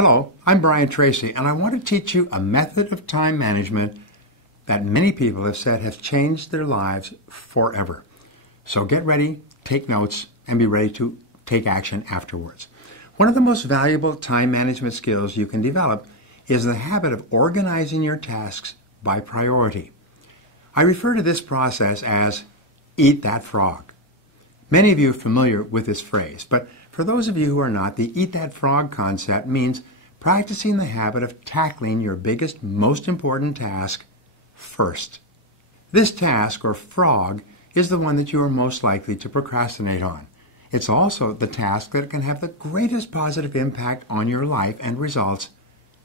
Hello, I'm Tracy, and I want to teach you a method of time management that many people have said has changed their lives forever. So get ready, take notes, and be ready to take action afterwards. One of the most valuable time management skills you can develop is the habit of organizing your tasks by priority. I refer to this process as eat that frog. Many of you are familiar with this phrase, but for those of you who are not, the eat that frog concept means practicing the habit of tackling your biggest, most important task first. This task, or frog, is the one that you are most likely to procrastinate on. It's also the task that can have the greatest positive impact on your life and results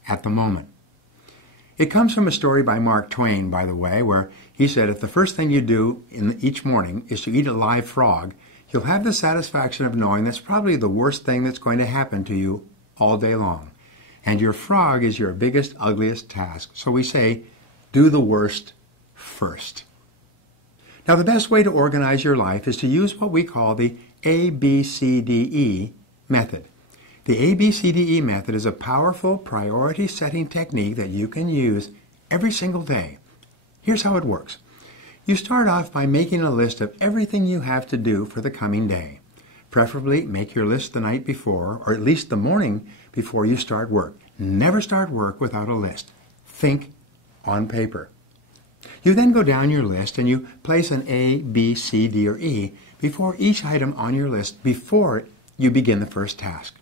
at the moment. It comes from a story by Mark Twain, by the way, where he said if the first thing you do each morning is to eat a live frog, you'll have the satisfaction of knowing that's probably the worst thing that's going to happen to you all day long. And your frog is your biggest, ugliest task. So we say, do the worst first. Now, the best way to organize your life is to use what we call the ABCDE method. The ABCDE method is a powerful priority setting technique that you can use every single day. Here's how it works. You start off by making a list of everything you have to do for the coming day. Preferably make your list the night before, or at least the morning before you start work. Never start work without a list. Think on paper. You then go down your list and you place an A, B, C, D, or E before each item on your list before you begin the first task.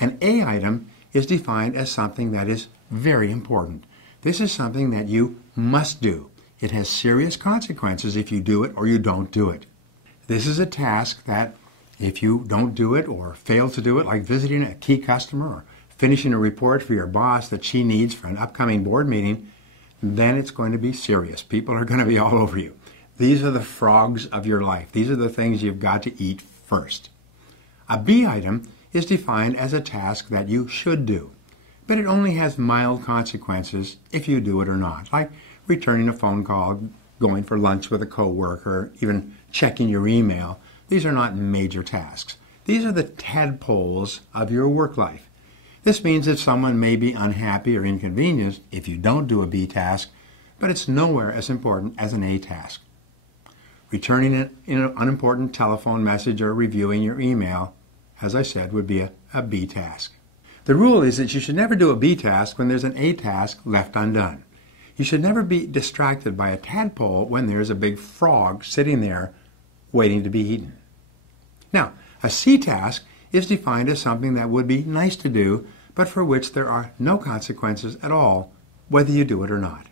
An A item is defined as something that is very important. This is something that you must do. It has serious consequences if you do it or you don't do it. This is a task that if you don't do it or fail to do it, like visiting a key customer or finishing a report for your boss that she needs for an upcoming board meeting, then it's going to be serious. People are going to be all over you. These are the frogs of your life. These are the things you've got to eat first. A B item is defined as a task that you should do, but it only has mild consequences if you do it or not, like returning a phone call, going for lunch with a coworker, even checking your email. These are not major tasks. These are the tadpoles of your work life. This means that someone may be unhappy or inconvenienced if you don't do a B task, but it's nowhere as important as an A task. Returning an unimportant telephone message or reviewing your email, as I said, would be a B task. The rule is that you should never do a B task when there's an A task left undone. You should never be distracted by a tadpole when there's a big frog sitting there waiting to be eaten. Now, a C task is defined as something that would be nice to do, but for which there are no consequences at all, whether you do it or not.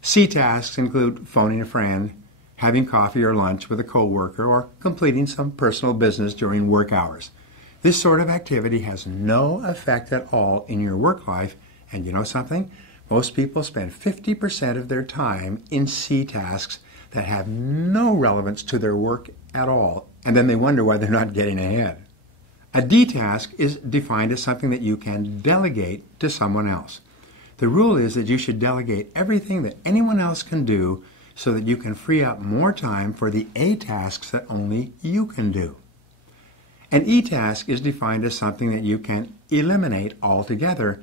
C tasks include phoning a friend, having coffee or lunch with a coworker, or completing some personal business during work hours. This sort of activity has no effect at all in your work life, and you know something? Most people spend 50% of their time in C tasks that have no relevance to their work at all, and then they wonder why they're not getting ahead. A D task is defined as something that you can delegate to someone else. The rule is that you should delegate everything that anyone else can do so that you can free up more time for the A tasks that only you can do. An E task is defined as something that you can eliminate altogether,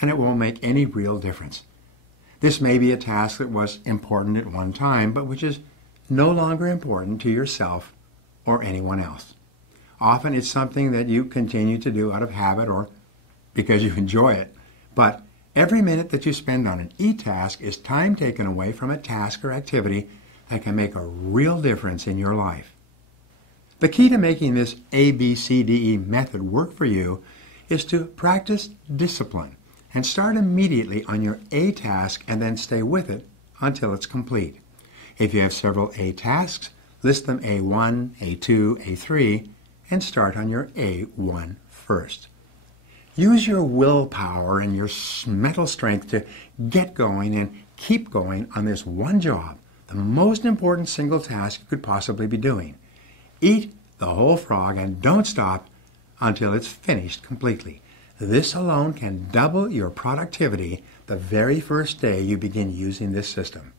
and it won't make any real difference. This may be a task that was important at one time, but which is no longer important to yourself or anyone else. Often it's something that you continue to do out of habit or because you enjoy it. But every minute that you spend on an E task is time taken away from a task or activity that can make a real difference in your life. The key to making this ABCDE method work for you is to practice discipline and start immediately on your A task and then stay with it until it's complete. If you have several A tasks, list them A1, A2, A3, and start on your A1 first. Use your willpower and your mental strength to get going and keep going on this one job, the most important single task you could possibly be doing. Eat the whole frog and don't stop until it's finished completely. This alone can double your productivity the very first day you begin using this system.